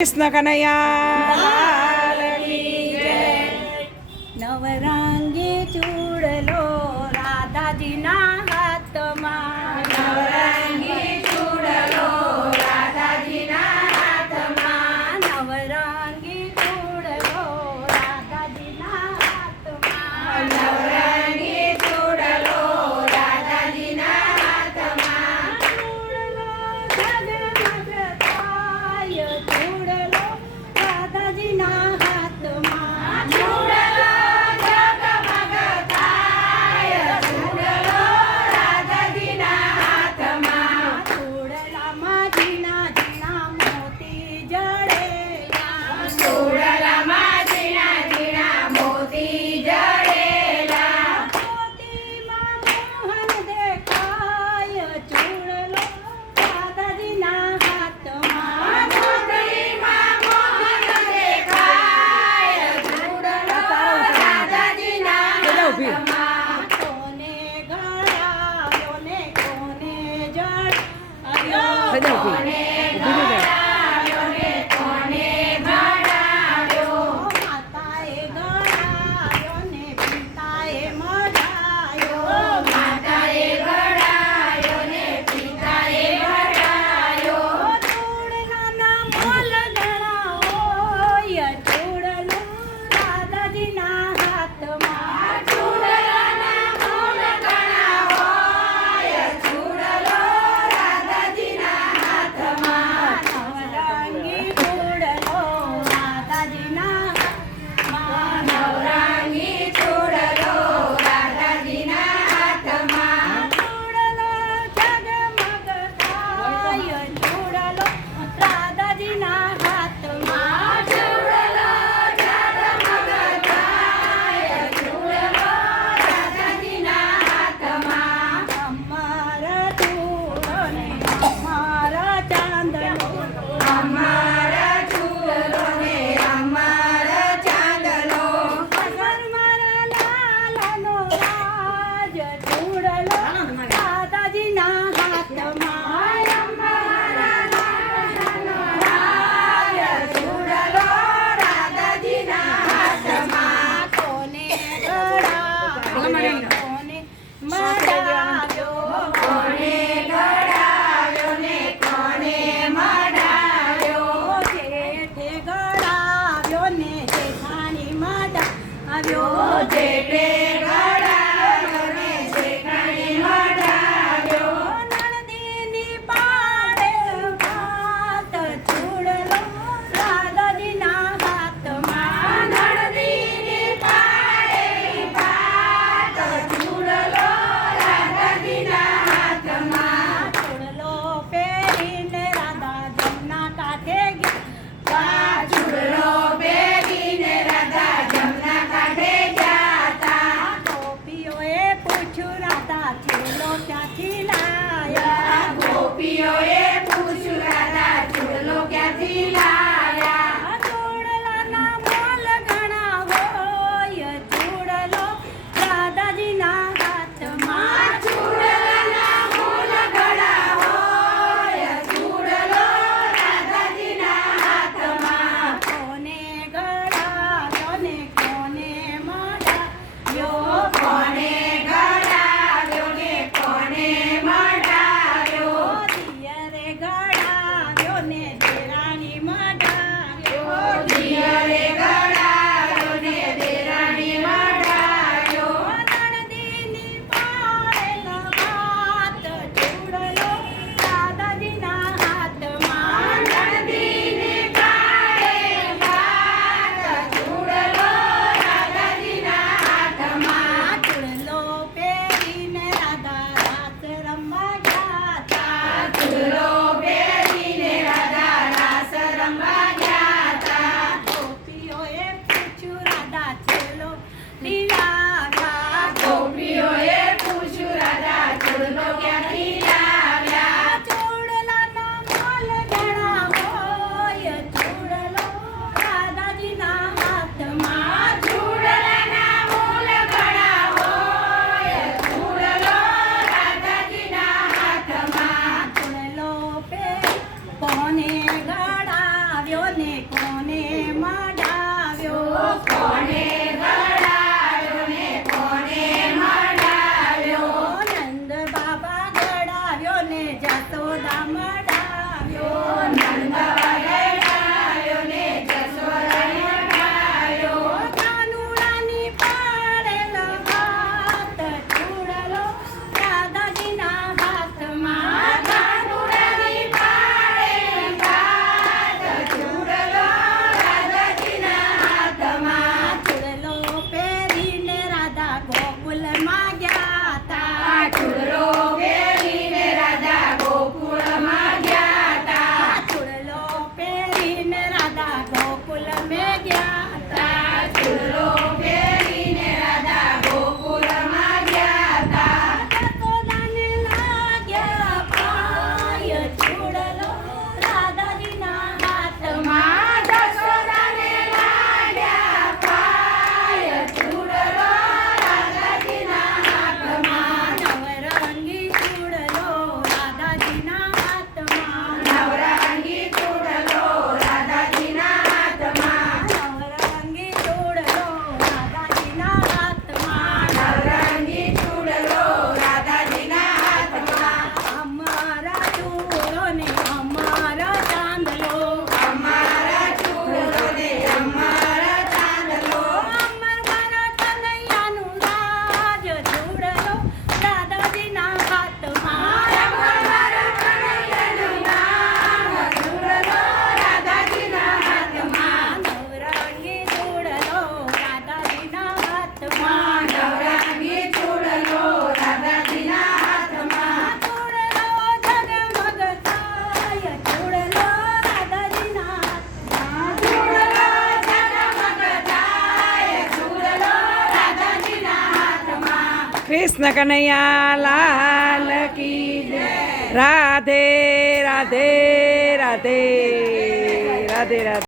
કૃષ્ણ કનૈયા નવરંગી ચૂડલો રાધાજીના હાથમાં, નવરંગી ચૂડલો રાધાજીના હાથમાં, નવરંગી ચૂડલો રાધાજીના હાથમાં, નવરંગી ચૂડલો રાધાજીના હાથમાં, ચૂડલો ઝગમગ થાય, ચૂડલો રાધાજીના હાથમાં, ચૂડલો ઝગમગ થાય, ચૂડલો રાધાજીના હાથમાં, ચૂડલામાં ઝીણા ઝીણા મોતી જડેલા, ચૂડલામાં ઝીણા ઝીણા મોતી જડેલા, મોતીમાં મોહન દેખાય, ચૂડલો રાધાજીના હાથમાં, મોતીમાં મોહન દેખાય, ચૂડલો રાધાજીના હાથમાં, કોને ગળાવ્યો ને કોને જડાવ્યો, થઈ જાઓ ઊભી. ઊભી થઈ જાઓ. કોને ભણાવ્યો, માતાએ ગળાવ્યો ને પિતાએ મઢાયો, માતાએ ભણાવ્યો ને પિતાએ ભણાવ્યો, ચૂડલાના મોલ ઘણા હોય, ચૂડલો રાધાજીના હાથમાં, ચૂડલાના મૂળ ઘણા હોય, ચૂડલો રાધાજીના હાથમાં, નવરંગી ચૂડલો રાધાજીના હાથમાં, નવરંગી ચૂડલો રાધાજીના હાથમાં, ચૂડલો ઝગમગ થાય, ચૂડલો રાધાજીના હાથમાં, ચૂડલો ઝગમગ થાય, ચૂડલો રાધાજીના હાથમાં, અમારા ચૂડલો ને અમારા ચાંદલો, અમારા ચૂડલો ને અમારા ચાંદલો, મારા લાલાનો રાજ, ચૂડલો રાધાજીના હાથમાં, અમારા લાલાનો રાજ, ચૂડલો રાધાજીના હાથમાં, કોને ગળાવ્યો, કોને મઢાવ્યો, કોને ઘડાવ્યો ને કોને મઢાવ્યો, જેઠે ગળાવ્યો ને જેઠાણી મઢાવ્યો, જેઠે ઘડાવ્યો ને જેઠાણી મઢાવ્યો, નણંદીની પાડે ભાત, ચૂડલો રાધાજીના હાથમાં, નણંદીની પાડેલી ભાત, ચૂડલો રાધાજીના હાથમાં, ચૂડલો પહેરીને રાધા જમના કાંઠે ગયા, ચૂડલો પહેરીને રાધા જમના કાંઠે ગયા તા, ગોપીઓએ પૂછ્યું રાધા ચૂડલો ક્યાંથી લાયા, ગોપીઓએ પૂછ્યું રાધા ચૂડલો ક્યાંથી લાયા, ચૂડલાના મોલ ઘણા હોય, ચૂડલો રાધાજીના હાથમાં, ચૂડલાના મૂળ ઘણા હોય, ચૂડલો રાધાજીના હાથમાં, કોને ગળાવ્યો ને કોને મઢાવ્યો, કોને ઘડાવ્યો ને કોને મઢાવ્યો, દિયર કોને મડાવ્યો કોને ગળાવ્યો ને કોને મડાવ્યો નંદ બાબા ગળાવ્યો ને જસોદા મડાવ્યો નંદ ગળાવ્યો ને જશોદા મડાવ્યો કાનુડાની પાડેલ હાથ ચૂડલો રાધાજીના હાથમાં કાનુડાની પાડે હાથ ચૂડલો રાધાજીના હાથમાં ચૂડલો પહેરીને રાધા ગોકુલમાં ગયા તા ચૂડલો પહેરીને રાધા ગોકુળમાં ગયા તા ચૂડલો પહેરીને રાધા ગોકુલમાં ગયા તા ચૂડલો પહેરીને રાધા ગોકુળમાં ગયા તા જસોદાને લાગ્યા પાય ચૂડલો રાધાજીના હાથમાં જશોદાને લાગ્યા પાય ચૂડલો રાધાજીના હાથમાં નવરંગી ચૂડલો રાધાજીના હાથમાં નવરંગી ચૂડલો રાધાજીના હાથમાં નવરંગી ચૂડલો રાધાજીના હાથમાં નવરંગી ચૂડલો રાધાજીના હાથમાં અમારા ચૂડલો ને અમારા ચાંદલો અમારા ચૂડલો ને અમારા ચાંદલો અમર મારા કનૈયાનું રાજ ચૂડલો દાદાજીના હાથમાં મારા કનૈયાનું નામ ચૂડલો રાધાજીના હાથમાં નવરંગી ચૂડલો રાધાજીના હાથમાં નવરંગી ચૂડલો રાધાજીના હાથમાં ચૂડલો જગમગ થાય ચૂડલો રાધાજીના હાથમાં ચૂડલો ઝગમગ થાય ચૂડલો રાધાજીના હાથમાં કૃષ્ણ કનૈયા લાલ કી જય. રાધે રાધે રાધે રાધે રાધે.